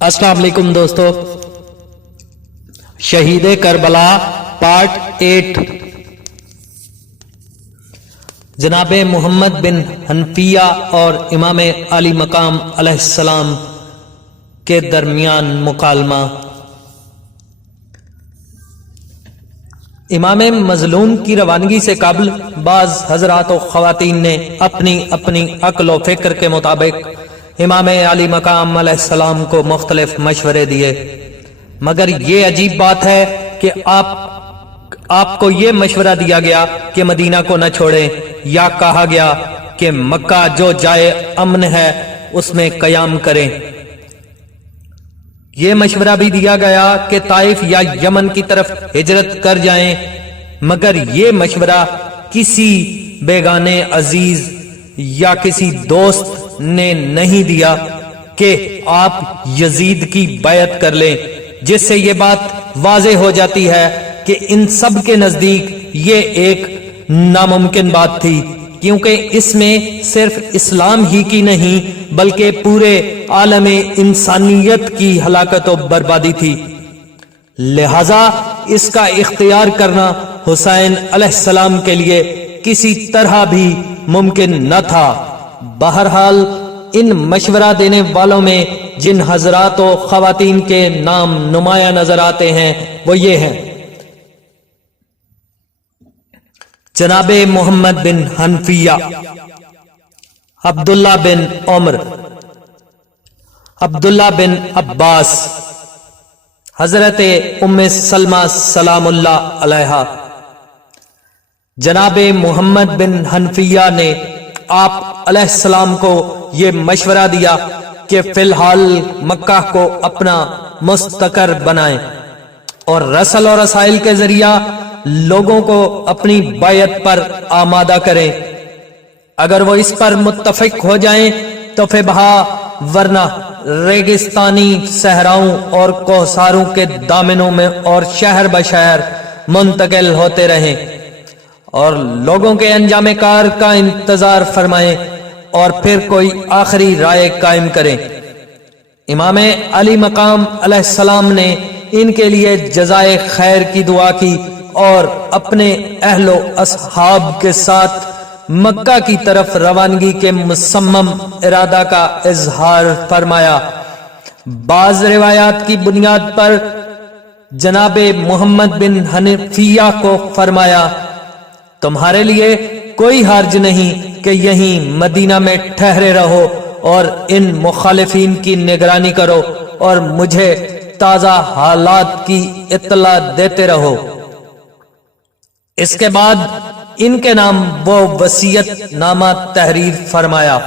السلام علیکم دوستو، شہید کربلا پارٹ 8 جناب محمد بن حنفیہ اور امام علی مقام علیہ السلام کے درمیان مکالمہ۔ امام مظلوم کی روانگی سے قبل بعض حضرات و خواتین نے اپنی اپنی عقل و فکر کے مطابق امام علی مقام علیہ السلام کو مختلف مشورے دیے، مگر یہ عجیب بات ہے کہ آپ کو یہ مشورہ دیا گیا کہ مدینہ کو نہ چھوڑیں، یا کہا گیا کہ مکہ جو جائے امن ہے اس میں قیام کریں۔ یہ مشورہ بھی دیا گیا کہ طائف یا یمن کی طرف ہجرت کر جائیں، مگر یہ مشورہ کسی بیگانے عزیز یا کسی دوست نے نہیں دیا کہ آپ یزید کی بیعت کر لیں، جس سے یہ بات واضح ہو جاتی ہے کہ ان سب کے نزدیک یہ ایک ناممکن بات تھی، کیونکہ اس میں صرف اسلام ہی کی نہیں بلکہ پورے عالم انسانیت کی ہلاکت و بربادی تھی، لہذا اس کا اختیار کرنا حسین علیہ السلام کے لیے کسی طرح بھی ممکن نہ تھا۔ بہرحال ان مشورہ دینے والوں میں جن حضرات و خواتین کے نام نمایاں نظر آتے ہیں وہ یہ ہیں: جناب محمد بن حنفیہ، عبداللہ بن عمر، عبداللہ بن عباس، حضرت ام سلمہ سلام اللہ علیہا۔ جناب محمد بن حنفیہ نے آپ علیہ السلام کو یہ مشورہ دیا کہ فی الحال مکہ کو اپنا مستقر بنائیں اور رسل اور رسائل کے ذریعہ لوگوں کو اپنی بیعت پر آمادہ کریں، اگر وہ اس پر متفق ہو جائیں تو پھر بہا، ورنہ ریگستانی صحراؤں اور کوہساروں کے دامنوں میں اور شہر بشہر منتقل ہوتے رہیں اور لوگوں کے انجام کار کا انتظار فرمائیں اور پھر کوئی آخری رائے قائم کریں۔ امام علی مقام علیہ السلام نے ان کے لیے جزائے خیر کی دعا کی اور اپنے اہل و اصحاب کے ساتھ مکہ کی طرف روانگی کے مصمم ارادہ کا اظہار فرمایا۔ بعض روایات کی بنیاد پر جناب محمد بن حنفیہ کو فرمایا: تمہارے لیے کوئی حرج نہیں کہ یہیں مدینہ میں ٹھہرے رہو اور ان مخالفین کی نگرانی کرو اور مجھے تازہ حالات کی اطلاع دیتے رہو۔ اس کے بعد ان کے نام وہ وصیت نامہ تحریر فرمایا۔